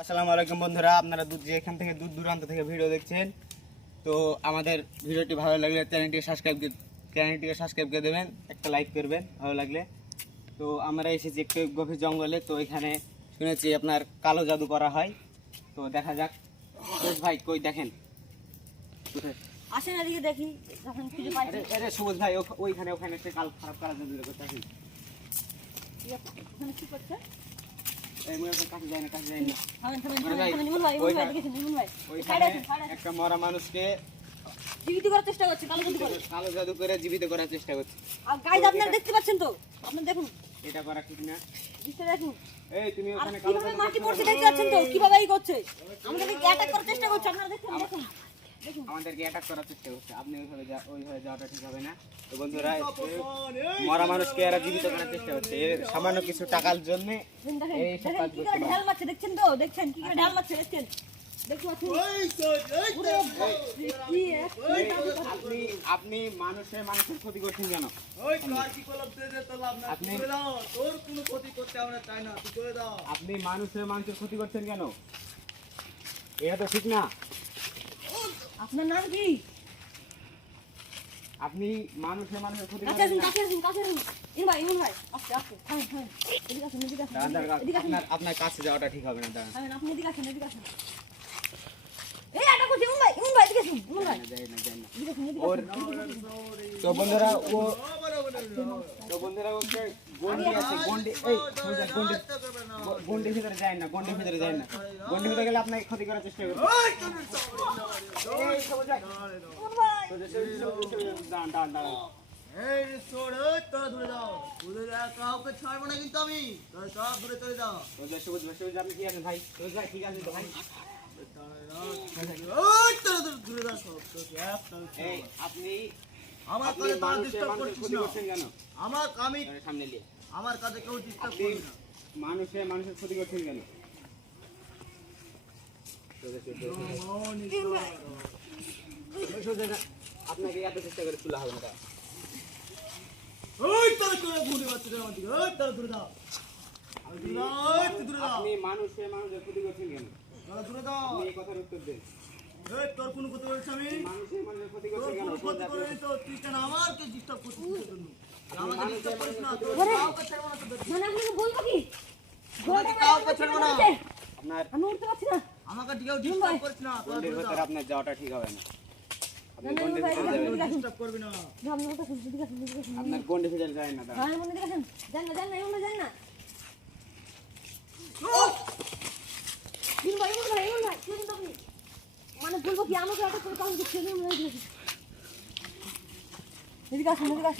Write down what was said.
আসসালামু আলাইকুম বন্ধুরা, আপনারা যেখান থেকে দূর দূরান্ত থেকে ভিডিও দেখছেন, তো আমাদের ভিডিওটি ভালো লাগলে চ্যানেলটিকে সাবস্ক্রাইব করে দেবেন, একটা লাইক করবেন ভালো লাগলে। তো আমরা এসেছি একটু গভীর জঙ্গলে, তো এখানে শুনেছি আপনার কালো জাদু করা হয়। তো দেখা যাক। সবুজ ভাই কই দেখেন, আসেন এদিকে দেখি যখন খুঁজে পাই। আরে সবুজ ভাই ওইখানে একটা খারাপ কালো জাদু করতে আসেন। ওখানে কি করছে? কাছে যায় না। নিমন ভাই দেখেছেন? নিমন ভাই ওইখানে একটা মরা মানুষকে জীবিত করার চেষ্টা করছে, কালো জাদু করে জীবিত করার চেষ্টা করছে। আর গাইজ আপনারা দেখতে পাচ্ছেন তো, আপনারা দেখুন এটা করা ঠিক না। দিতে দেখুন। এই তুমি আর ওখানে কিভাবে মাটি পড়ছে দেখতে পাচ্ছেন তো, কিভাবে এই করছে, আমাদেরকে অ্যাটাক করার চেষ্টা করছে। আপনারা দেখুন দেখুন দেখুন, আমাদেরকে অ্যাটাক করার চেষ্টা করছে। আপনি ওইভাবে যাওয়াটা ঠিক হবে না। তো বন্ধুরা, মরা মানুষকে এরা জীবিত করার চেষ্টা করছে সামান্য কিছু টাকার জন্য। এই সব কাজ কি করতে করে ঢাল মারছে দেখছেন তো, দেখছেন কি করে ঢাল মারছে দেখছেন, দেখতে পাচ্ছেন? আপনি মানুষের ক্ষতি করছেন কেন? আপনি মানুষের ক্ষতি করছেন কেন? এটা তো ঠিক না। আপনার নাম কি? আপনি মানুষের ক্ষতি কাছে আসুন, কাছে আসুন, কাছে আসুন। ইমন ভাই আস্তে আস্তে থামেন। এদিকে আসুন, এদিকে আসুন, এদিকে আসুন। আপনার কাছে যাওয়াটা ঠিক হবে না। দাঁড়ান, থামেন, আপনি এদিকে আসুন, এদিকে আসুন। এই আটা করছে ইমন ভাই, এদিকে আসুন, ইমন ভাই যাই না। এদিকে আসুন, এদিকে আসুন। তো বন্ধুরা ওকে গন্ডি আছে, গন্ডির ভিতরে যায় না। গন্ডির ভিতরে গেলে আপনাকে ক্ষতি করার চেষ্টা করবে। দাঁড়ান। আপনি কি আছেন ভাই? ঠিক আছে তো ভাই। আপনি আমার কাছে তারা ডিস্টার্ব করছিস না। কেন? সামনে নিয়ে আমার কাছে কেউ ডিস্টার্ব করবে না। মানুষের ক্ষতি করছেন কেন? আপনাকে এত চেষ্টা করে তোলা হবে না। ওই তোরা তোরা ঘুরে বাচ্চা আমার দিকে, ওই তোরা দূরে দাও, আপনি মানুষের ক্ষতি করছেন কেন? তোরা দূরে দাও। আপনি এই কথার উত্তর দেন। এই তোর কোনো কথা বলছি আমি? মানুষের ক্ষতি তোর করছেন কেন? কোনো ক্ষতি করে নাই তো, তুই কেন আমাকে ডিস্টার্ব করছিস কিসের জন্য? আমাকে ডিস্টার্ব করিস না, তোর ওরে, কাউকে ছাড়বো না তোদের। মানে আপনাকে বলবো কি? তোদেরকে কাউকে ছাড়বো না। আপনার আমি উঠতে পারছি না। আমাকে কেউ ডিস্টার্ব করিস না, তোরা গন্ডির দূরে ভিতরে দাও। আপনার যাওয়াটা ঠিক হবে না। আপনি না, না, গন্ডির ভাই, ভিতরে না, যাবেন না। ডিস্টার্ব করবি না। আপনি উঠতে পারছেন, এদিকে আসুন, এদিকে আসুন। আপনার গন্ডির ভিতরে যায় না। দাঁড়ান। হ্যাঁ, মনে এদিকে আসুন। যান না, ইমন ভাই, যান না। ইমন ভাই, কি কিন্তু আপনি? মানে বলবো কি আমাকে একটা করে কাউন্ট করছে, এদিকে আসুন, এদিকে আসুন।